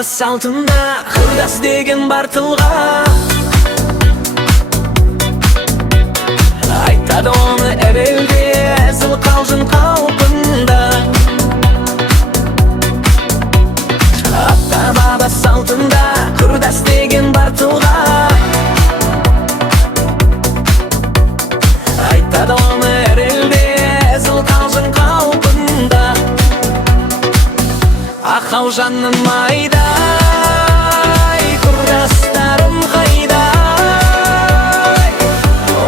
табыс алтында құрдас деген бар тылға. Айтады оны әбелде әзіл қалжың қалпында. Ата баба салтында құрдас деген бар тылға. Айтады оны әбелде әзіл қалжың қалпында. Ақау жаным айдай, құрдастарым қайдай.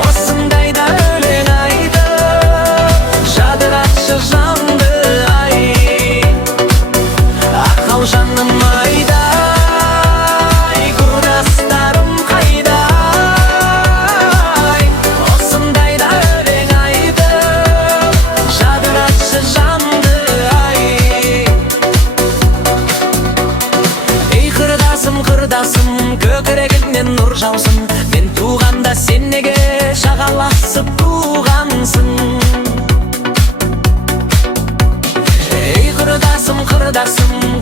Осындайда өлең айтып жадыратшы жанды ай. Ақау жаным айдай, құрдастарым қайдай. Осындайда өлең айтып жадыратшы жанды ай. Құрдасым, көкірегіңнен нұр жаусын. Мен туғанда сен неге шағаласып туғансың? Ей құрдасым,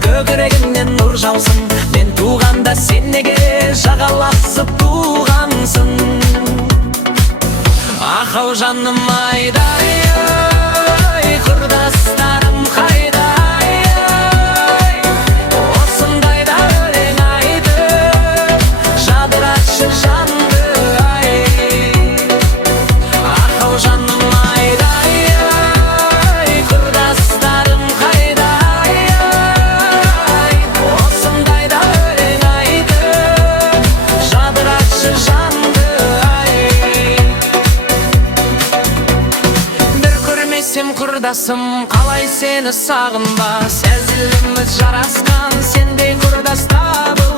көкірегіңнен нұр жаусын. Мен туғанда сен неге шағаласып туғансың? Ақау жаным айдай, құрдастарым қайдай. Құрдасым, қалай сені сағынбас, әзіліміз жарасқан, сендей құрдас табылмас.